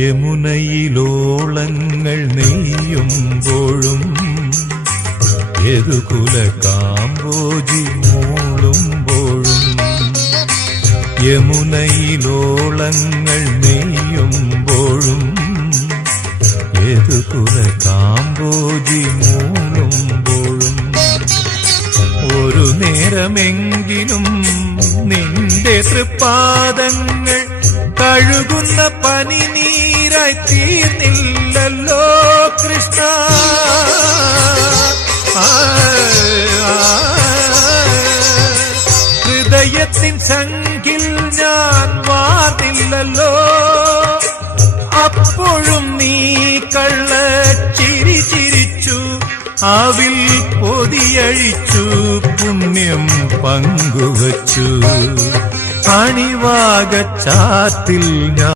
യമുനയിലോളങ്ങൾ നെയ്യുമ്പോഴും യദുകുല കാമ്പോജി മൂളുമ്പോഴും യമുനയിലോളങ്ങൾ നെയ്യുമ്പോഴും യദുകുല കാമ്പോജി മൂളുമ്പോഴും ഒരു നേരമെങ്കിലും നിന്റെ തൃപ്പാദങ്ങൾ കഴുകുന്ന പനിനീരായി തീർന്നില്ലല്ലോ കൃഷ്ണ. ഹൃദയത്തിൻ സംഖിൽ ഞാൻ വാർന്നില്ലല്ലോ, അപ്പോഴും നീ കള്ളച്ചിരി ചിരിച്ചു, അവിൽ പൊതിയഴിച്ചു, പുണ്യം പങ്കുവച്ചു. അണിവാകച്ചാത്തിൽ ഞാൻ